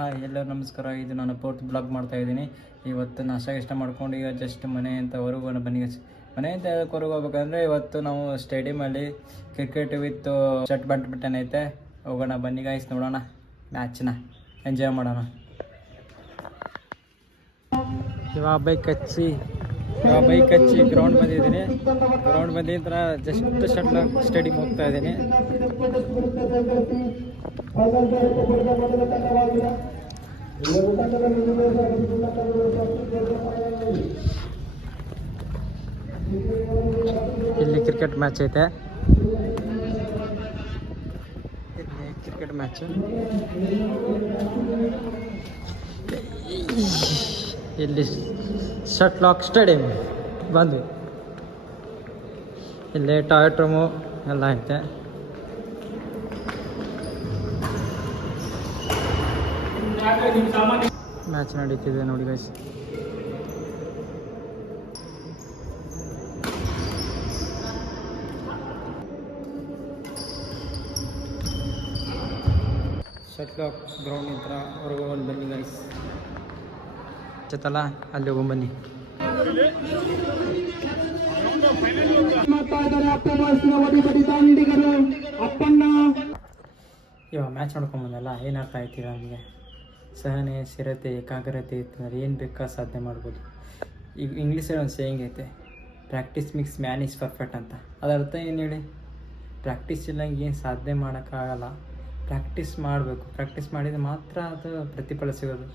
Hi ಎಲ್ಲರೂ ನಮಸ್ಕಾರ. ಇದು ನಾನು ಫೋರ್ತ್ ಬ್ಲಾಗ್ ಮಾಡ್ತಾಯಿದ್ದೀನಿ. ಇವತ್ತು ನಾಷ್ಟ ಮಾಡ್ಕೊಂಡು ಈಗ ಜಸ್ಟ್ ಮನೆ ಅಂತ ಹೊರಗೋಣ ಬನ್ನಿ. ಮನೆ ಅಂತ ಹೊರಗೆ ಹೋಗ್ಬೇಕಂದ್ರೆ ಇವತ್ತು ನಾವು ಸ್ಟೇಡಿಯಮಲ್ಲಿ ಕ್ರಿಕೆಟ್ ವಿತ್ ಶಟ್ ಬ್ಯಾಡ್ಮಿಂಟನ್ ಐತೆ. ಹೋಗೋಣ ಬನ್ನಿ ಗಾಯ್ಸ್, ನೋಡೋಣ ಮ್ಯಾಚ್ನ, ಎಂಜಾಯ್ ಮಾಡೋಣ. ಇವಾಗ ಬೈಕ್ ಹಚ್ಚಿ ಗ್ರೌಂಡ್ ಬಂದಿದ್ದೀನಿ. ಗ್ರೌಂಡ್ ಬಂದಿದ್ದ ಜಸ್ಟ್ ಶಟ್ಲ್ ಸ್ಟೇಡಿಯಂ ಹೋಗ್ತಾ ಇದ್ದೀನಿ. ಇಲ್ಲಿ ಕ್ರಿಕೆಟ್ ಮ್ಯಾಚ್ ಐತೆ. ಕ್ರಿಕೆಟ್ ಮ್ಯಾಚ್ ಇಲ್ಲಿ ಶಟ್ಲಾಕ್ ಸ್ಟೇಡಿಯಂ ಬಂದು ಇಲ್ಲಿ ಟಾಯ್ಲೆಟ್ ರೂಮು ಎಲ್ಲ ಐತೆ. ಮ್ಯಾಚ್ ನಡೀತಿದೆ ನೋಡಿ ಗೈಸ್. ಶಟ್ಲಾಕ್ ಗ್ರೌಂಡ್ ಹತ್ರ ಹೊರಗೆ ಹೋಗಿ ಬನ್ನಿ ಗೈಸ್. ಚತಲ್ಲ ಅಲ್ಲಿ ಹೋಗಿ ಬನ್ನಿ. ಇವಾಗ ಮ್ಯಾಚ್ ನೋಡ್ಕೊಂಬಂದಲ್ಲ, ಏನಾಗ್ತಾ ಇರ್ತೀರ ನಮಗೆ. ಸಹನೆ, ಸ್ಥಿರತೆ, ಏಕಾಗ್ರತೆ ಇತ್ತಂದ್ರೆ ಏನು ಬೇಕಾ ಸಾಧನೆ ಮಾಡ್ಬೋದು. ಈಗ ಇಂಗ್ಲೀಷಲ್ಲಿ ಒಂದು ಸೇಯಿಂಗ್ ಐತೆ, practice mix man is perfect ಅಂತ. ಅದರ ಅರ್ಥ ಏನು ಹೇಳಿ? ಪ್ರಾಕ್ಟೀಸ್ ಇಲ್ಲಂಗೆ ಏನು ಸಾಧನೆ ಮಾಡೋಕ್ಕಾಗಲ್ಲ. ಪ್ರಾಕ್ಟೀಸ್ ಮಾಡಬೇಕು. ಪ್ರಾಕ್ಟೀಸ್ ಮಾಡಿದರೆ ಮಾತ್ರ ಅದು ಪ್ರತಿಫಲ ಸಿಗೋದು.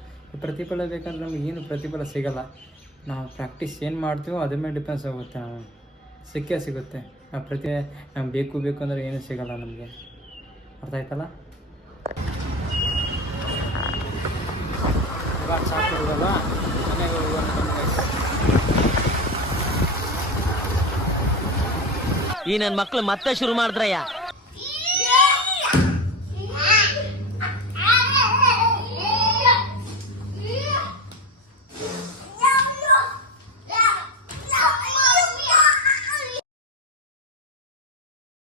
ಪ್ರತಿಫಲ ಬೇಕಂದ್ರೆ ನಮ್ಗೆ ಏನು ಪ್ರತಿಫಲ ಸಿಗೋಲ್ಲ. ನಾವು ಪ್ರಾಕ್ಟೀಸ್ ಏನು ಮಾಡ್ತೀವೋ ಅದ್ರ ಮೇಲೆ ಡಿಪೆಂಡ್ಸ್ ಆಗುತ್ತೆ. ನಾವು ಸಿಗುತ್ತೆ. ನಾವು ನಮ್ಗೆ ಬೇಕು ಅಂದರೆ ಏನೂ ಸಿಗೋಲ್ಲ ನಮಗೆ. ಅರ್ಥ ಆಯ್ತಲ್ಲ? ಇವಾಗ ಸಾಕಿರೋದಲ್ಲ, ಮನೆಗೆ ಹೋಗೋಣ. ಈ ನನ್ನ ಮಕ್ಳು ಮತ್ತೆ ಶುರು ಮಾಡಿದ್ರಯ್ಯ.